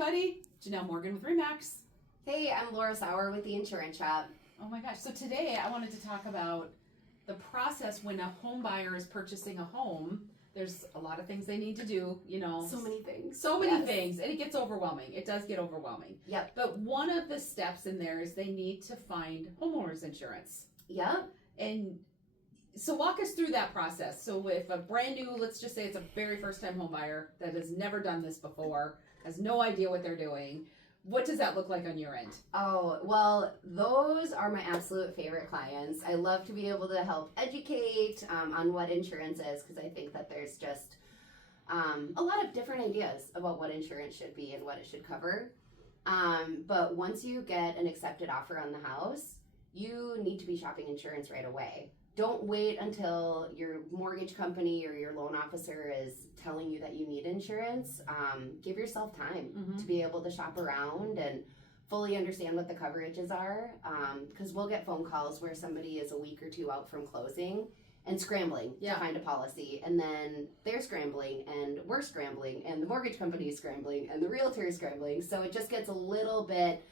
everybody, Janelle Morgan with Remax. Hey, I'm Laura Sauer with the Insurance Shop. Oh my gosh, so today I wanted to talk about the process when a home buyer is purchasing a home. There's a lot of things they need to do, So many things. So many things, and it gets overwhelming. It does get overwhelming. Yep. But one of the steps in there is they need to find homeowners insurance. Yep. And so walk us through that process. So if a brand new, let's just say it's a very first time home buyer that has never done this before, has no idea what they're doing, what does that look like on your end? Oh, well, those are my absolute favorite clients. I love to be able to help educate on what insurance is, because I think that there's just a lot of different ideas about what insurance should be and what it should cover. But once you get an accepted offer on the house, you need to be shopping insurance right away. Don't wait until your mortgage company or your loan officer is telling you that you need insurance. Give yourself time to be able to shop around and fully understand what the coverages are. Because we'll get phone calls where somebody is a week or two out from closing and scrambling to find a policy. And then they're scrambling and we're scrambling and the mortgage company is scrambling and the realtor is scrambling. So it just gets a little bit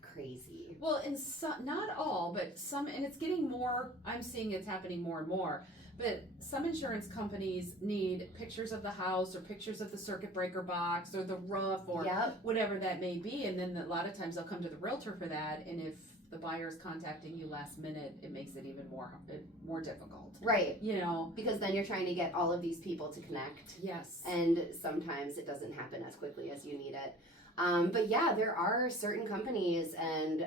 crazy. Well, in some, not all, but some, and it's getting more, I'm seeing it's happening more and more, but some insurance companies need pictures of the house or pictures of the circuit breaker box or the roof or whatever that may be, and then a lot of times they'll come to the realtor for that, and if the buyer is contacting you last minute, it makes it even more difficult. Right. Because then you're trying to get all of these people to connect. Yes. And sometimes it doesn't happen as quickly as you need it. But yeah, there are certain companies and,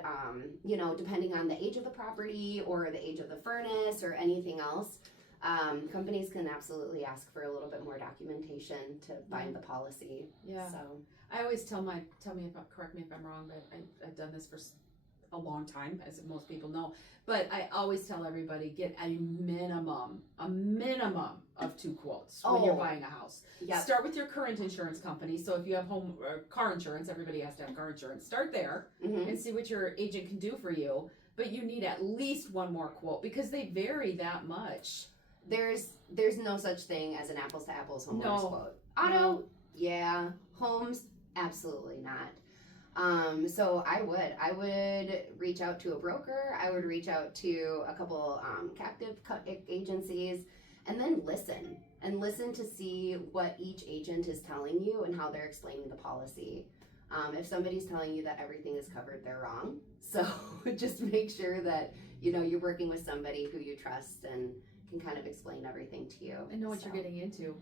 depending on the age of the property or the age of the furnace or anything else, companies can absolutely ask for a little bit more documentation to bind the policy. Yeah. So I always correct me if I'm wrong, but I've done this for a long time, as most people know, but I always tell everybody, get a minimum of 2 quotes when you're buying a house. Yep. Start with your current insurance company. So if you have home or car insurance, everybody has to have car insurance. Start there and see what your agent can do for you, but you need at least one more quote because they vary that much. There's no such thing as an apples to apples homeowners quote. Auto, yeah. Homes, absolutely not. So I would reach out to a broker. I would reach out to a couple captive agencies and then listen to see what each agent is telling you and how they're explaining the policy. If somebody's telling you that everything is covered, they're wrong. So just make sure that, you're working with somebody who you trust and can kind of explain everything to you. And know what you're getting into.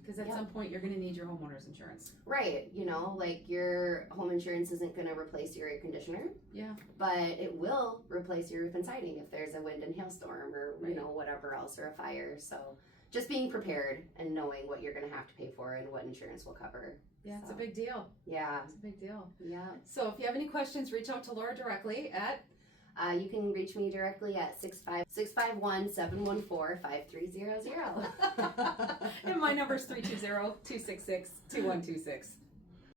Because at some point you're going to need your homeowner's insurance. Right. Like your home insurance isn't going to replace your air conditioner. Yeah. But it will replace your roof and siding if there's a wind and hailstorm or, whatever else, or a fire. So just being prepared and knowing what you're going to have to pay for and what insurance will cover. Yeah, it's a big deal. Yeah. It's a big deal. Yeah. So if you have any questions, reach out to Laura directly at... you can reach me directly at 651-714-5300. And my number is 320-266-2126.